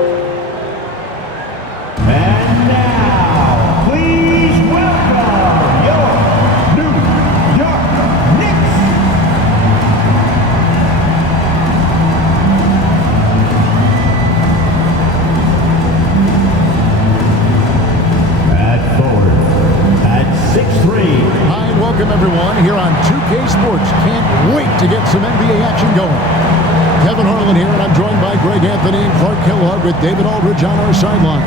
And now, please welcome your New York Knicks. At forward, at 6'3". Hi, and welcome everyone here on 2K Sports. Can't wait to get some NBA action going. Kevin Harlan here, and I'm joined by Greg Anthony and Clark Kellogg with David Aldridge on our sideline.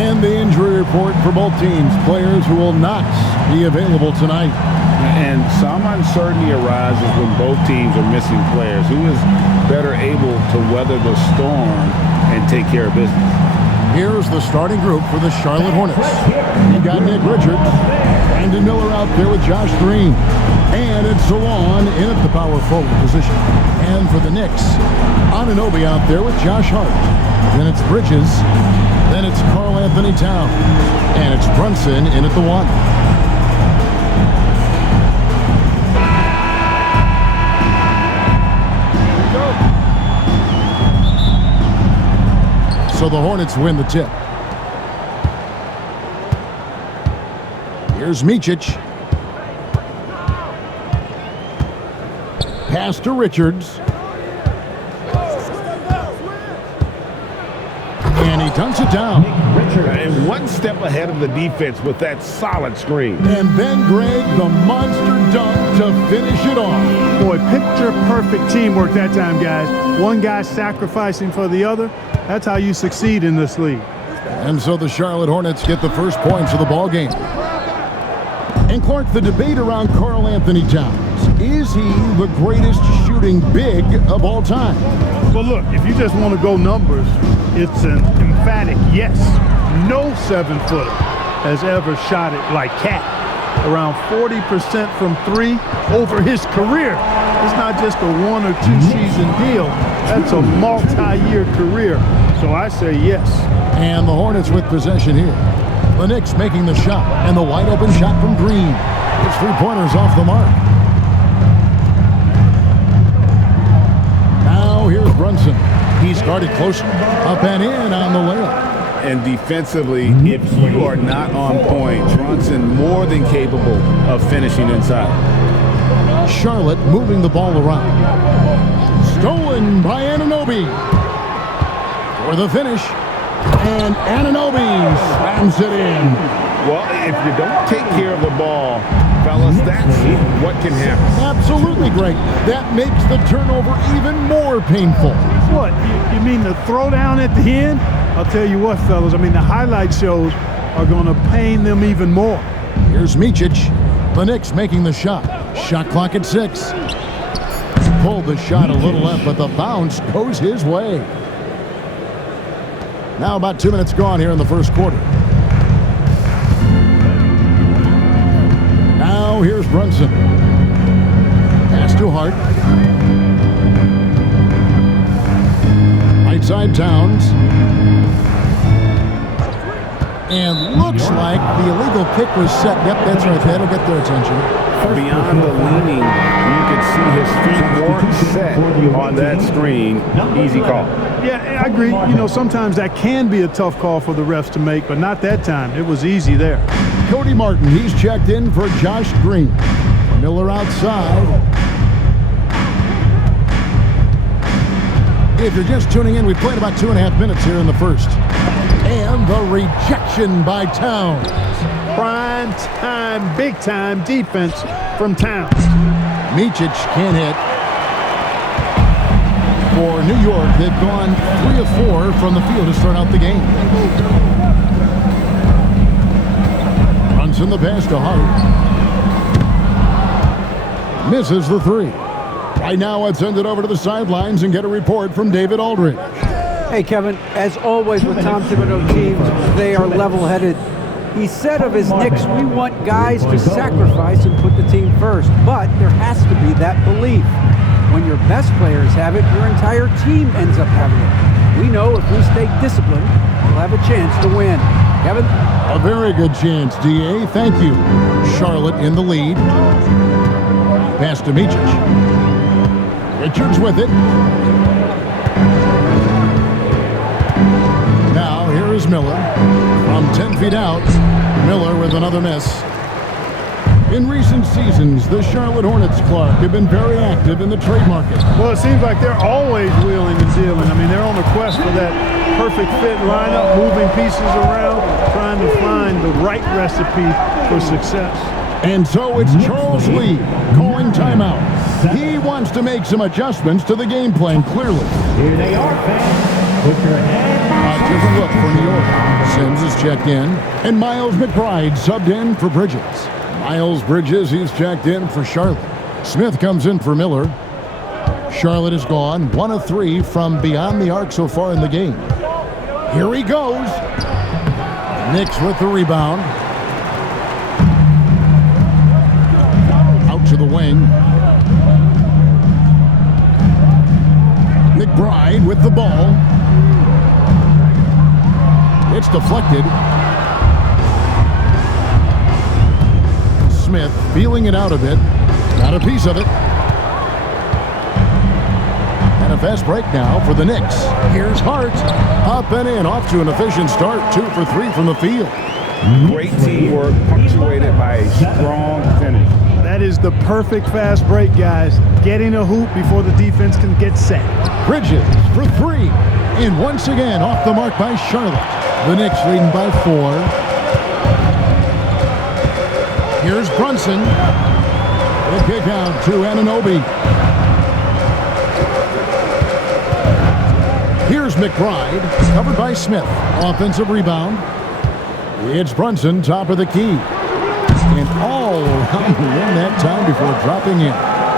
And the injury report for both teams, players who will not be available tonight. And some uncertainty arises when both teams are missing players. Who is better able to weather the storm and take care of business? Here's the starting group for the Charlotte Hornets. You got Nick Richards, Brandon Miller out there with Josh Green, and it's Salon in at the power forward position. And for the Knicks, Anunoby out there with Josh Hart. Then it's Bridges. Then it's Karl Anthony Towns. And it's Brunson in at the 1. So the Hornets win the tip. Here's Micic. Pass to Richards. And he dunks it down. And one step ahead of the defense with that solid screen. And then Greg, the monster dunk to finish it off. Boy, picture-perfect teamwork that time, guys. One guy sacrificing for the other. That's how you succeed in this league. And so the Charlotte Hornets get the first points of the ball game. And Clark, the debate around Karl Anthony Towns. Is he the greatest shooting big of all time? Well, look, if you just want to go numbers, it's an emphatic yes. No 7-footer has ever shot it like Cat. Around 40% from 3 over his career. It's not just a 1 or 2 season deal. That's a multi-year career. So I say yes. And the Hornets with possession here. The Knicks making the shot, and the wide open shot from Green. It's 3-pointers off the mark. Now here's Brunson. He's guarded closer. Up and in on the layup. And defensively, if you are not on point, Brunson more than capable of finishing inside. Charlotte moving the ball around. Stolen by Anunoby. For the finish. And Anunoby slams it in. Well, if you don't take care of the ball, fellas, that's what can happen. Absolutely, Greg. That makes the turnover even more painful. What, you mean the throwdown at the end? I'll tell you what, fellas, I mean, the highlight shows are going to pain them even more. Here's Micic. The Knicks making the shot. Shot clock at 6. Pulled the shot a little left, but the bounce goes his way. Now about 2 minutes gone here in the first quarter. Now here's Brunson. Pass to Hart. Right side Towns. And looks like the illegal kick was set. Yep, that's right. That'll get their attention. Beyond the leaning, you could see his feet weren't set on that screen. Easy call. Yeah, I agree. You know, sometimes that can be a tough call for the refs to make, but not that time. It was easy there. Cody Martin, he's checked in for Josh Green. Miller outside. If you're just tuning in, we played about 2.5 minutes here in the first. And the rejection by Towns. Prime time, big time defense from Towns. Micic can't hit. For New York, they've gone 3 of 4 from the field to start out the game. Brunson the pass to Hart. Misses the 3. Right now, let's send it over to the sidelines and get a report from David Aldridge. Hey, Kevin, as always with Tom Thibodeau teams, they are level-headed. He said of his Knicks, we want guys to sacrifice and put the team first, but there has to be that belief. When your best players have it, your entire team ends up having it. We know if we stay disciplined, we'll have a chance to win. Kevin? A very good chance, D.A. Thank you. Charlotte in the lead. Pass to Micic. Richards with it. feet out. Miller with another miss. In recent seasons, the Charlotte Hornets, Clark, have been very active in the trade market. Well, it seems like they're always wheeling and dealing. I mean, they're on a quest for that perfect fit lineup, moving pieces around, trying to find the right recipe for success. And so it's Charles Lee calling timeout. He wants to make some adjustments to the game plan, clearly. Here they are, fans. Put your hands. A different look for New York. Sims is checked in, and Miles McBride subbed in for Bridges. Miles Bridges, he's checked in for Charlotte. Smith comes in for Miller. Charlotte is gone, 1 of 3 from beyond the arc so far in the game. Here he goes. Knicks with the rebound. Out to the wing. McBride with the ball. It's deflected. Smith feeling it out a bit. Got a piece of it. And a fast break now for the Knicks. Here's Hart. Up and in. Off to an efficient start. 2 for 3 from the field. Great teamwork punctuated by a strong finish. That is the perfect fast break, guys. Getting a hoop before the defense can get set. Bridges for 3. And once again off the mark by Charlotte. The Knicks leading by 4. Here's Brunson. The kick out to Anunoby. Here's McBride, covered by Smith. Offensive rebound. It's Brunson, top of the key. And all around the rim that time before dropping in.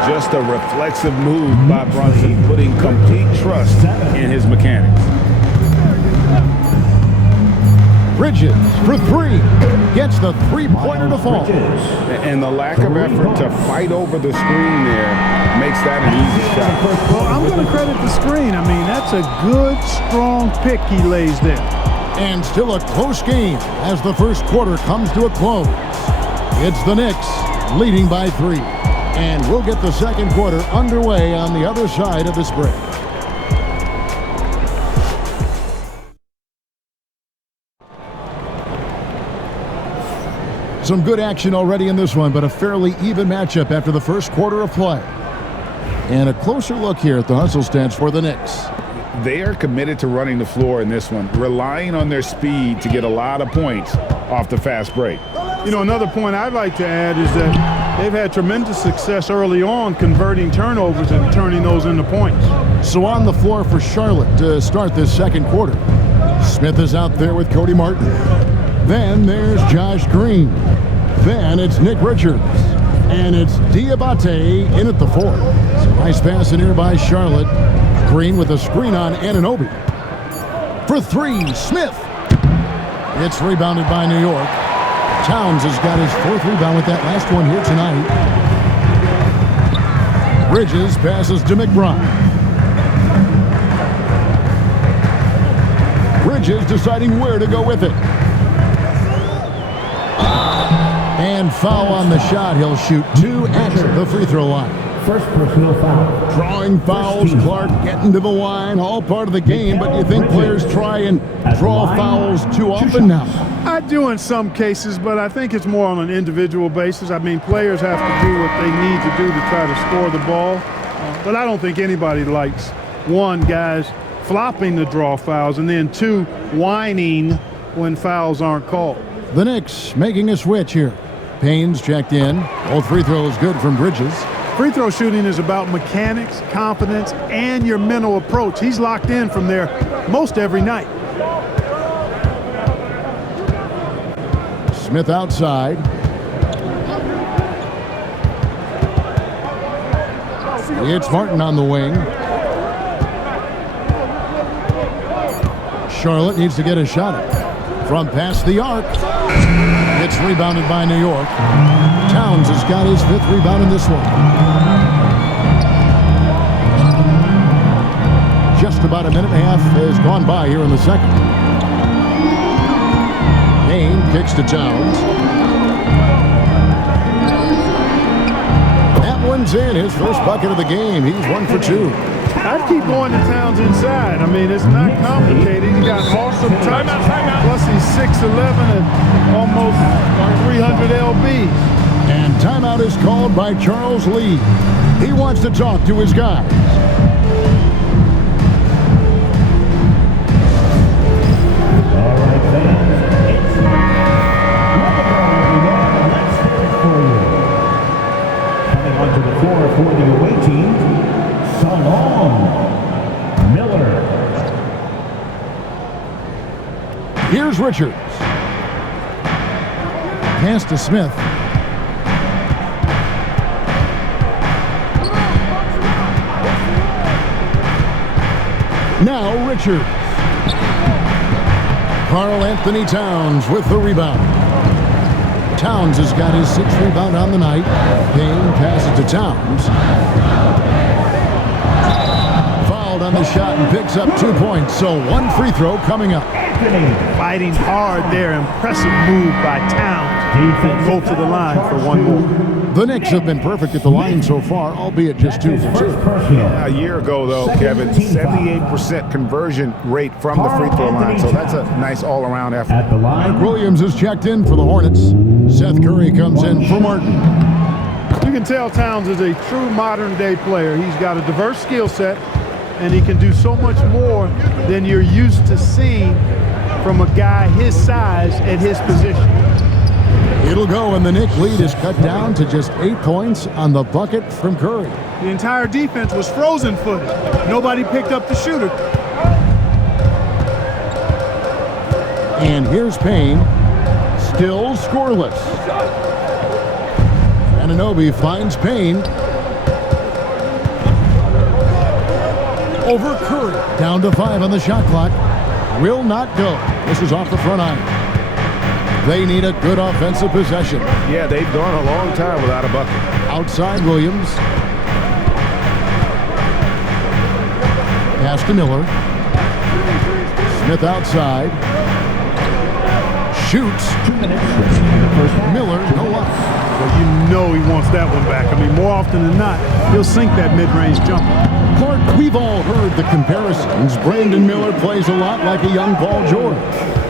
Just a reflexive move by Brunson, putting complete trust in his mechanics. Bridges for 3. Gets the three-pointer to fall. And the lack of effort to fight over the screen there makes that an easy shot. Well, I'm going to credit the screen. I mean, that's a good, strong pick he lays there. And still a close game as the first quarter comes to a close. It's the Knicks leading by 3. And we'll get the second quarter underway on the other side of this break. Some good action already in this one, but a fairly even matchup after the first quarter of play. And a closer look here at the hustle stats for the Knicks. They are committed to running the floor in this one, relying on their speed to get a lot of points off the fast break. You know, another point I'd like to add is that they've had tremendous success early on converting turnovers and turning those into points. So on the floor for Charlotte to start this second quarter. Smith is out there with Cody Martin. Then there's Josh Green. Then it's Nick Richards. And it's Diabate in at the 4. Nice pass in here by Charlotte. Green with a screen on Anunoby. For 3, Smith. It's rebounded by New York. Towns has got his 4th rebound with that last one here tonight. Bridges passes to McBride. Bridges deciding where to go with it. And foul on the shot. He'll shoot 2 at the free throw line. First personal foul. Drawing fouls, Clark getting to the line, all part of the game, but you think players try and draw fouls too often now? I do in some cases, but I think it's more on an individual basis. I mean, players have to do what they need to do to try to score the ball. But I don't think anybody likes, 1, guys flopping the draw fouls, and then 2, whining when fouls aren't called. The Knicks making a switch here. Payne's checked in. Both free throws good from Bridges. Free throw shooting is about mechanics, confidence, and your mental approach. He's locked in from there most every night. Smith outside. It's Martin on the wing. Charlotte needs to get a shot at from past the arc. It's rebounded by New York. Towns has got his 5th rebound in this one. Just about a minute and a half has gone by here in the second. Payne kicks to Towns. That one's in. His first bucket of the game. He's 1 for 2. I'd keep going to Towns inside. I mean, it's not complicated. He's got awesome touch, plus He's 6'11" and almost 300 lbs. And timeout is called by Charles Lee. He wants to talk to his guys. All right, fans. It's let's hear it for you. Coming onto the floor for the away team, Salon Miller. Here's Richards. Pass to Smith. Now Richards. Karl Anthony Towns with the rebound. Towns has got his 6th rebound on the night. Payne passes to Towns. Fouled on the shot and picks up 2 points. So 1 free throw coming up. Fighting hard there. Impressive move by Towns. Go to the line for 1 more. The Knicks have been perfect at the line so far, albeit just 2 for 2. A year ago, though, Kevin, 78% conversion rate from the free throw line. So that's a nice all-around effort. At the line, Williams is checked in for the Hornets. Seth Curry comes in for Martin. You can tell Towns is a true modern-day player. He's got a diverse skill set, and he can do so much more than you're used to seeing from a guy his size at his position. It'll go, and the Knicks lead is cut down to just 8 points on the bucket from Curry. The entire defense was frozen-footed. Nobody picked up the shooter. And here's Payne, still scoreless. Anunoby finds Payne. Over Curry, down to 5 on the shot clock. Will not go. This is off the front iron. They need a good offensive possession. Yeah, they've gone a long time without a bucket. Outside Williams. Pass to Miller. Smith outside. Shoots. 2 minutes remaining in the first half. Miller, no up. Well, you know he wants that one back. I mean, more often than not, he'll sink that mid-range jumper. Clark, we've all heard the comparisons. Brandon Miller plays a lot like a young Paul George.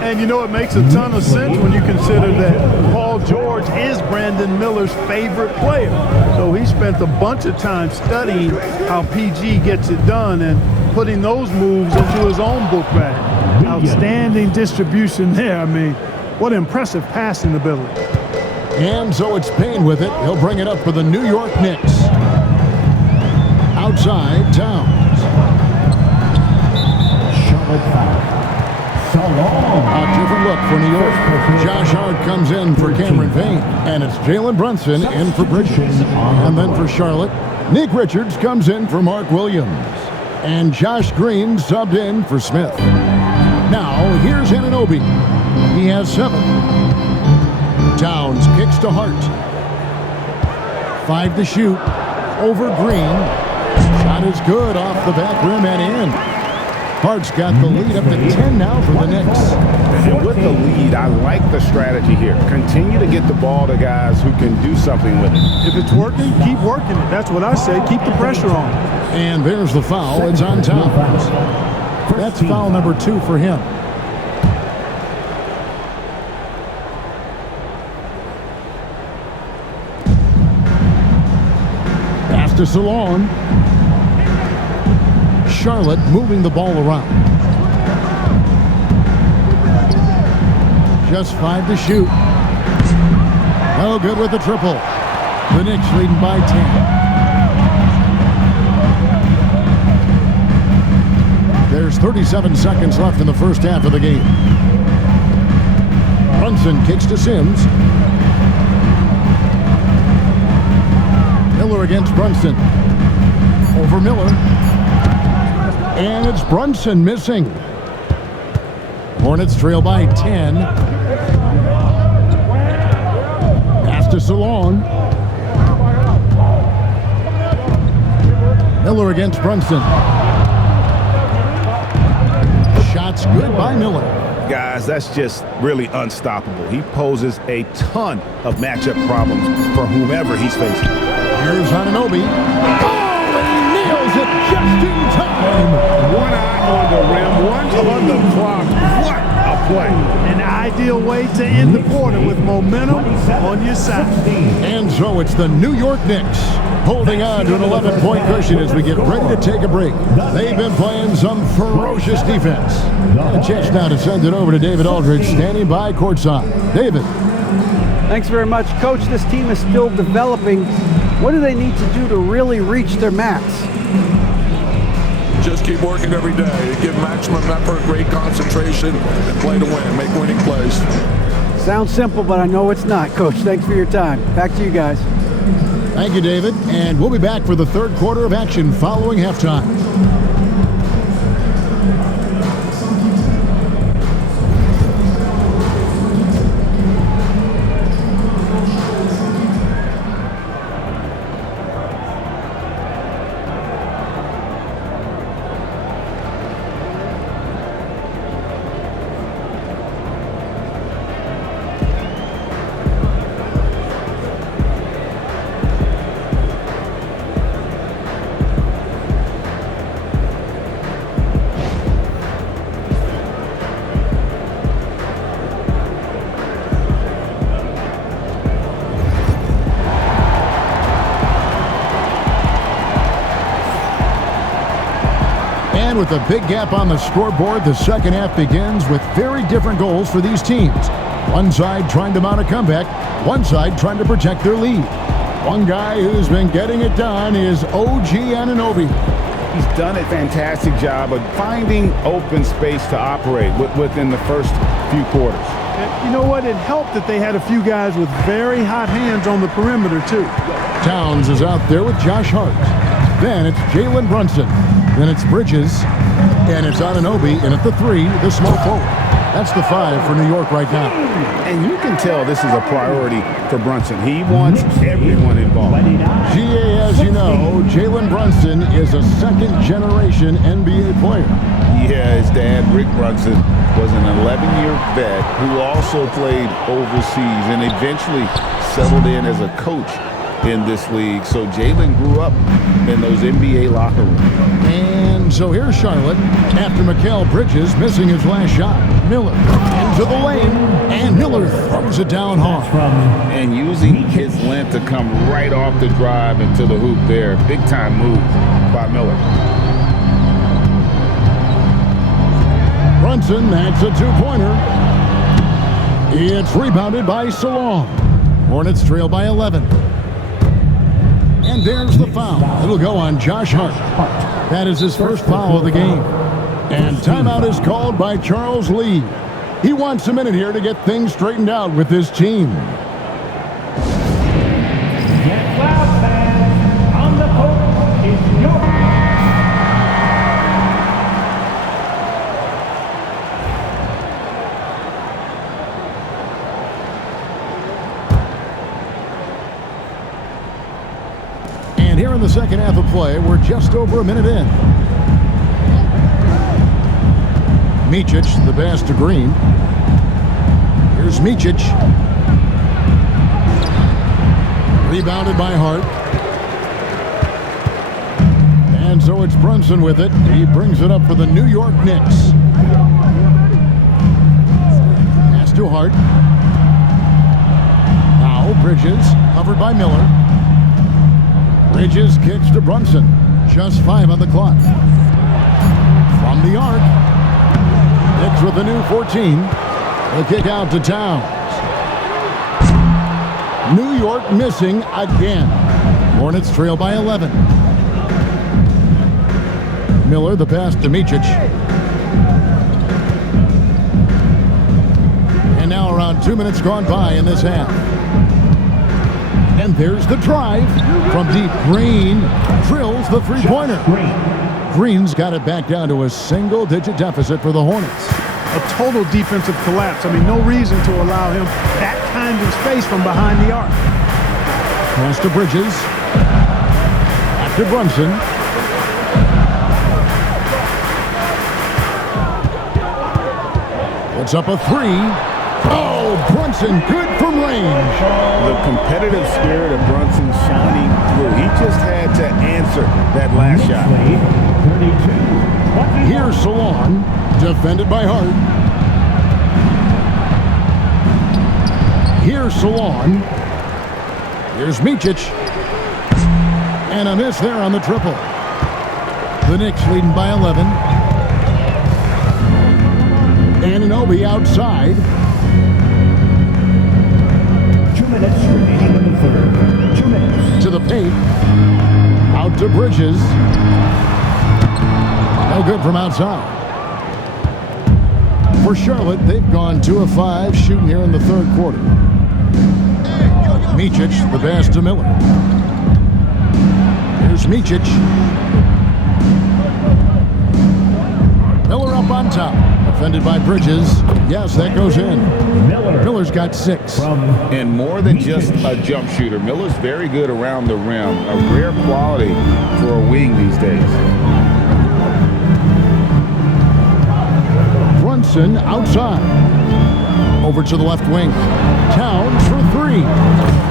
And you know, it makes a ton of sense when you consider that Paul George is Brandon Miller's favorite player. So he spent a bunch of time studying how PG gets it done and putting those moves into his own book bag. Outstanding distribution there. I mean, what impressive passing ability. And so it's Payne with it. He'll bring it up for the New York Knicks. Outside, Towns. Charlotte foul. Salon. A different look for New York. Josh Hart comes in for Cameron Payne. And it's Jalen Brunson in for Bridges. And then for Charlotte, Nick Richards comes in for Mark Williams. And Josh Green subbed in for Smith. Now, here's Anunoby. He has 7. Towns kicks to Hart. 5 to shoot. Over Green. Shot is good off the back rim and in. Hart's got the lead up to 10 now for the Knicks. And with the lead, I like the strategy here. Continue to get the ball to guys who can do something with it. If it's working, keep working it. That's what I say. Keep the pressure on. And there's the foul. It's on Towns. That's foul number 2 for him. Pass to Salon. Charlotte moving the ball around. Just 5 to shoot. No good with the triple. The Knicks leading by 10. There's 37 seconds left in the first half of the game. Brunson kicks to Sims. Miller against Brunson. Over Miller. And it's Brunson missing. Hornets trail by 10. Pass to Salon. Miller against Brunson. Shots good by Miller. Guys, that's just really unstoppable. He poses a ton of matchup problems for whomever he's facing. Here's Anunoby. Oh, and he nails it just in time. One eye on the rim, one on the clock. What a play. An ideal way to end the quarter with momentum on your side. And so it's the New York Knicks holding on to an 11-point cushion as we get ready to take a break. They've been playing some ferocious defense. And a chance now to send it over to David Aldridge, standing by courtside. David. Thanks very much. Coach, this team is still developing. What do they need to do to really reach their max? Just keep working every day. Give maximum effort, great concentration, and play to win. Make winning plays. Sounds simple, but I know it's not. Coach, thanks for your time. Back to you guys. Thank you, David. And we'll be back for the third quarter of action following halftime. With a big gap on the scoreboard, the second half begins with very different goals for these teams. One side trying to mount a comeback, one side trying to protect their lead. One guy who's been getting it done is OG Anunoby. He's done a fantastic job of finding open space to operate within the first few quarters. You know what? It helped that they had a few guys with very hot hands on the perimeter, too. Towns is out there with Josh Hart. Then it's Jalen Brunson. Then it's Bridges. And it's Anunoby. And at the 3, the small forward. That's the 5 for New York right now. And you can tell this is a priority for Brunson. He wants everyone involved. GA, as you know, Jalen Brunson is a second-generation NBA player. Yeah, his dad, Rick Brunson, was an 11-year vet who also played overseas and eventually settled in as a coach in this league. So Jalen grew up in those NBA locker rooms. And so here's Charlotte after Mikal Bridges missing his last shot. Miller into the lane, and Miller throws it down hard. And using his length to come right off the drive into the hoop there. Big time move by Miller. Brunson, that's a two-pointer. It's rebounded by Salon. Hornets trail by 11. And there's the foul. It'll go on Josh Hart. That is his first foul of the game. And timeout is called by Charles Lee. He wants a minute here to get things straightened out with his team. Get loud, fans. On the court is York. And here in the second half of play, we're just over a minute in. Micic, the pass to Green. Here's Micic. Rebounded by Hart. And so it's Brunson with it. He brings it up for the New York Knicks. Pass to Hart. Now Bridges, covered by Miller. Bridges kicks to Brunson. Just 5 on the clock. From the arc. Knicks with a new 14. The kick out to Towns. New York missing again. Hornets trail by 11. Miller, the pass to Micic. And now around 2 minutes gone by in this half. And there's the drive from deep. Green drills the three-pointer. Green's got it back down to a single-digit deficit for the Hornets. A total defensive collapse. I mean, no reason to allow him that kind of space from behind the arc. Pass to Bridges. Back to Brunson. Puts up a 3. Oh, Brunson, good from range. The competitive spirit of Brunson shining through. He just had to answer that last shot. Here's Salon, defended by Hart. Here's Salon. Here's Micic. And a miss there on the triple. The Knicks leading by 11. Anunoby outside. 2 minutes remaining in the third. 2 minutes. To the paint. Out to Bridges. No good from outside. For Charlotte, they've gone 2 of 5 shooting here in the third quarter. Micic, the pass to Miller. Here's Micic. Miller up on top. Defended by Bridges. Yes, that goes in. Miller's got 6. And more than just a jump shooter, Miller's very good around the rim. A rare quality for a wing these days. Brunson outside. Over to the left wing. Towns for 3.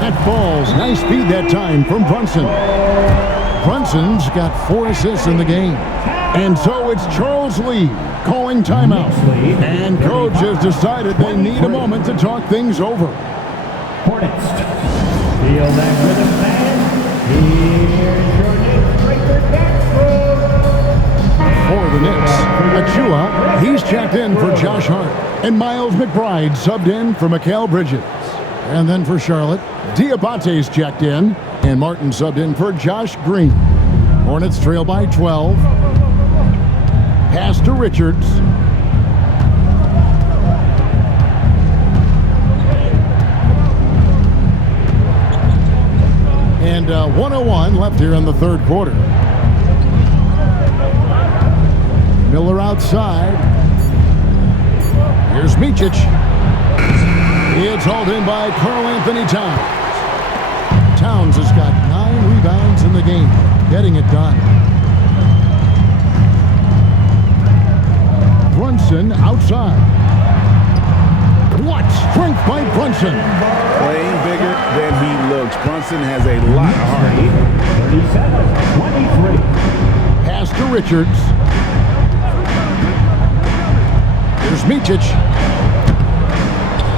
That falls. Nice feed that time from Brunson. Brunson's got 4 assists in the game. And so it's Charles Lee calling timeout. And coach has decided they need a moment to talk things over. Hornets. Feel that rhythm, man. Here's your Knicks breaker back. For the Knicks, Achua, he's checked in for Josh Hart. And Miles McBride subbed in for Mikal Bridges. And then for Charlotte, Diabate's checked in. And Martin subbed in for Josh Green. Hornets trail by 12. Pass to Richards. And 1:01 left here in the third quarter. Miller outside. Here's Micic. It's hauled in by Karl Anthony Towns. Towns has got 9 rebounds in the game, getting it done. Brunson outside. What strength by Brunson. Playing bigger than he looks. Brunson has a lot of heart. 37-23. Pass to Richards. Here's Micic.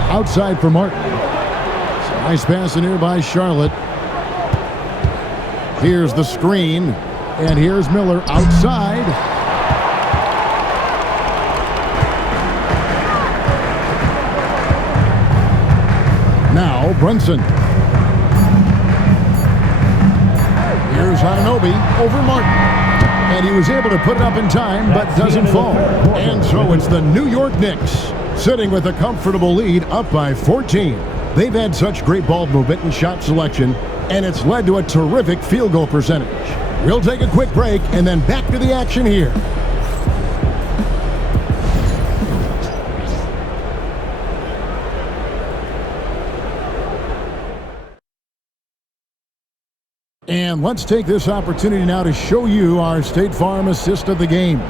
Outside for Martin. Nice pass in here by Charlotte. Here's the screen. And here's Miller outside. Now Brunson. Here's Anunoby over Martin. And he was able to put it up in time, but doesn't fall. And so it's the New York Knicks sitting with a comfortable lead up by 14. They've had such great ball movement and shot selection, and it's led to a terrific field goal percentage. We'll take a quick break and then back to the action here. And let's take this opportunity now to show you our State Farm assist of the game.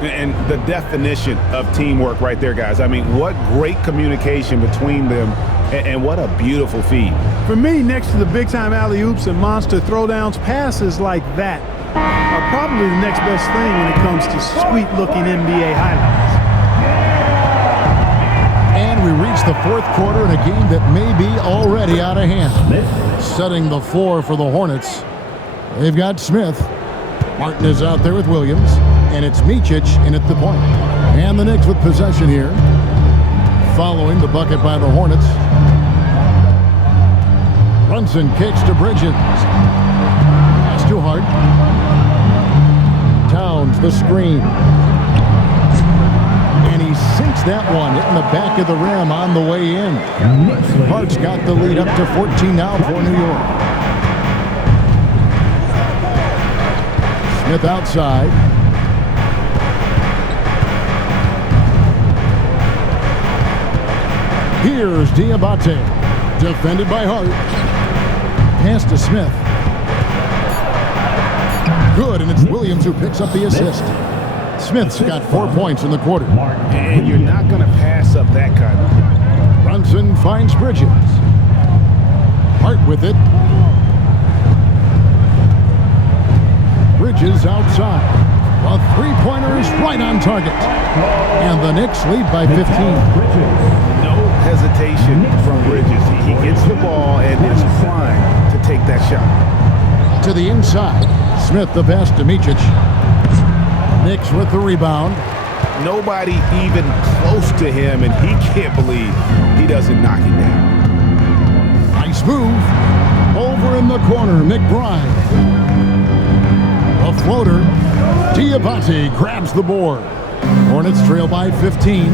And the definition of teamwork right there, guys. I mean, what great communication between them, and what a beautiful feed. For me, next to the big-time alley-oops and monster throwdowns, passes like that are probably the next best thing when it comes to sweet-looking NBA highlights. And we reach the fourth quarter in a game that may be already out of hand. Setting the floor for the Hornets. They've got Smith. Martin is out there with Williams. And it's Micic in at the point. And the Knicks with possession here. Following the bucket by the Hornets. Brunson kicks to Bridges. Pass to Hart. Towns the screen. And he sinks that one, hitting the back of the rim on the way in. Hart's got the lead up to 14 now for New York. Smith outside. Here's Diabate. Defended by Hart. Pass to Smith. Good, and it's Williams who picks up the assist. Smith's got 4 points in the quarter. And you're not going to pass up that kind of. Brunson finds Bridges. Hart with it. Bridges outside. A three-pointer is right on target. And the Knicks lead by 15. No hesitation from Bridges. He gets the ball and is primed to take that shot. To the inside. Smith the pass to Micic. Knicks with the rebound. Nobody even close to him, and he can't believe he doesn't knock it down. Nice move. Over in the corner, McBride. A floater. Diabate grabs the board. Hornets trail by 15.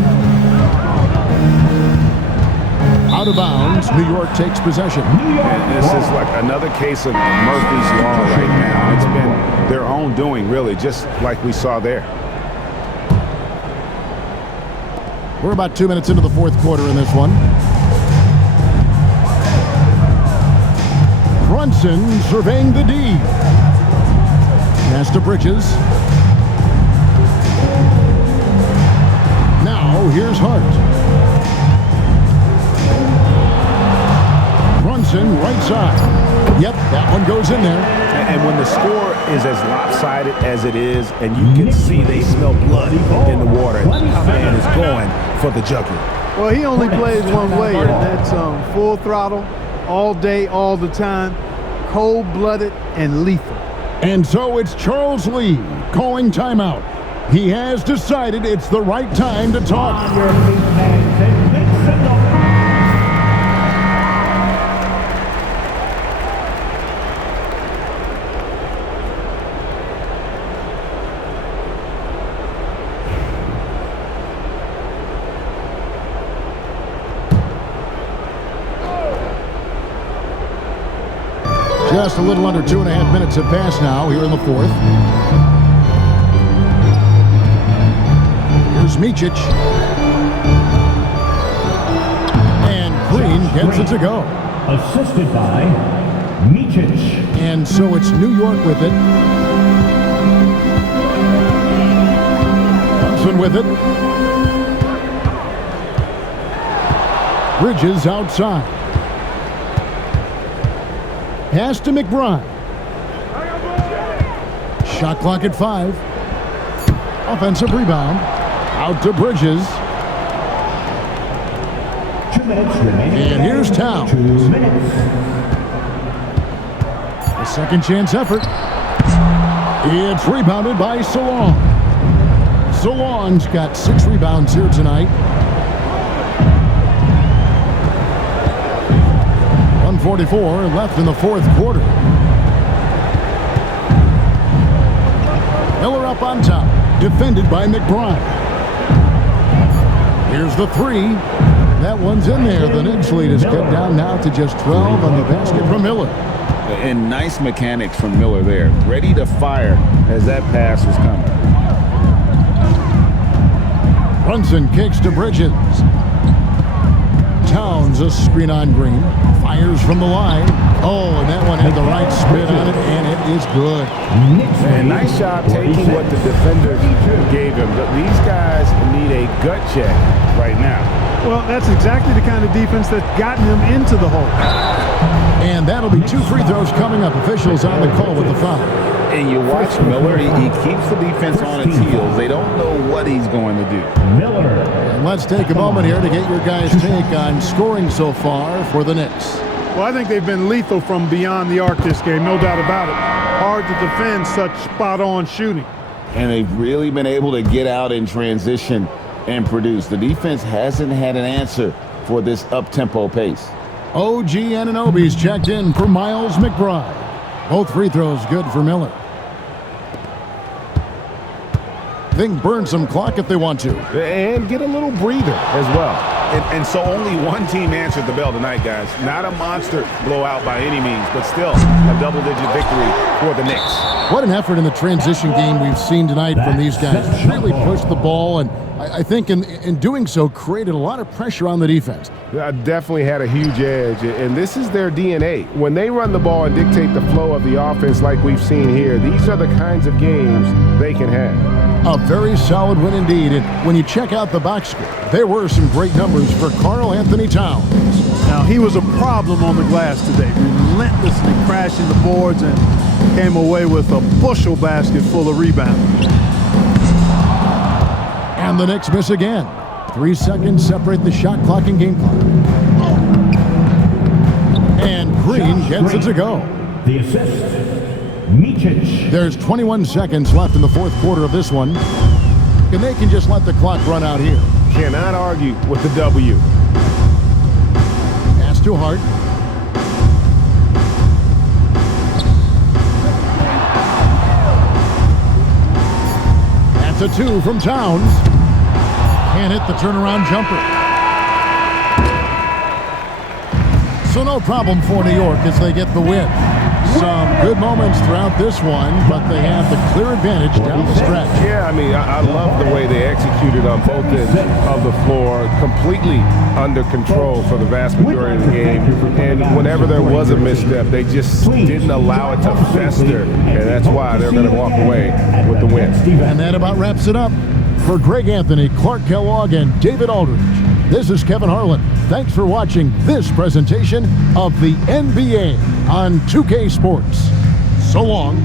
Out of bounds, New York takes possession. And this is like another case of Murphy's Law right now. It's been their own doing, really, just like we saw there. We're about 2 minutes into the fourth quarter in this one. Brunson surveying the D. Pass to Bridges. Now here's Hart. Brunson right side. Yep, that one goes in there. And when the score is as lopsided as it is, and you can see they smell blood in the water, our man is going for the jugular. Well, he only plays one way, and that's full throttle, all day, all the time, cold-blooded and lethal. And so it's Charles Lee calling timeout. He has decided it's the right time to talk. Just a little under 2.5 minutes have passed now here in the fourth. Here's Micic. And Green gets it to go. Assisted by Micic. And so it's New York with it. Brunson with it. Bridges outside. Pass to McBride. Shot clock at 5. Offensive rebound. Out to Bridges. 2 minutes remaining. And here's Towns. 2 minutes. A second chance effort. It's rebounded by Salon. Salon's got 6 rebounds here tonight. 1:44 left in the fourth quarter. Miller up on top, defended by McBride. Here's the 3. That one's in there. The Knicks lead is cut down now to just 12 on the basket from Miller. And nice mechanics from Miller there. Ready to fire as that pass was coming. Brunson kicks to Bridges. Towns a screen on Green. Fires from the line. Oh, and that one had the right spin on it, and it is good. And nice job taking what the defenders gave him. These guys need a gut check right now. Well, that's exactly the kind of defense that's gotten him into the hole. And that'll be 2 free throws coming up. Officials on the call with the foul. And you watch Miller, he keeps the defense on its heels. They don't know what he's going to do. Miller. And let's take a moment here to get your guys' take on scoring so far for the Knicks. Well, I think they've been lethal from beyond the arc this game, no doubt about it. Hard to defend such spot-on shooting. And they've really been able to get out in transition and produce. The defense hasn't had an answer for this up-tempo pace. OG Anunoby's checked in for Miles McBride. Both free throws good for Miller. They can burn some clock if they want to. And get a little breather as well. And so only one team answered the bell tonight, guys. Not a monster blowout by any means, but still a double-digit victory for the Knicks. What an effort in the transition game we've seen tonight from these guys. Really pushed the ball, and I think in doing so created a lot of pressure on the defense. Definitely had a huge edge, and this is their DNA. When they run the ball and dictate the flow of the offense like we've seen here, these are the kinds of games they can have. A very solid win indeed, and when you check out the box score, there were some great numbers for Karl Anthony Towns. Now, he was a problem on the glass today, relentlessly crashing the boards and came away with a bushel basket full of rebounds. And the Knicks miss again. 3 seconds separate the shot clock and game clock. And Green gets it to go. The assist, Micic. There's 21 seconds left in the fourth quarter of this one. And they can just let the clock run out here. Cannot argue with the W. Pass to Hart. That's a 2 from Towns. Can't hit the turnaround jumper. So no problem for New York as they get the win. Some good moments throughout this one, but they have the clear advantage down the stretch. Yeah, I mean, I love the way they executed on both ends of the floor, completely under control for the vast majority of the game. And whenever there was a misstep, they just didn't allow it to fester, and that's why they're going to walk away with the win. And that about wraps it up. For Greg Anthony, Clark Kellogg, and David Aldridge, this is Kevin Harlan. Thanks for watching this presentation of the NBA on 2K Sports. So long.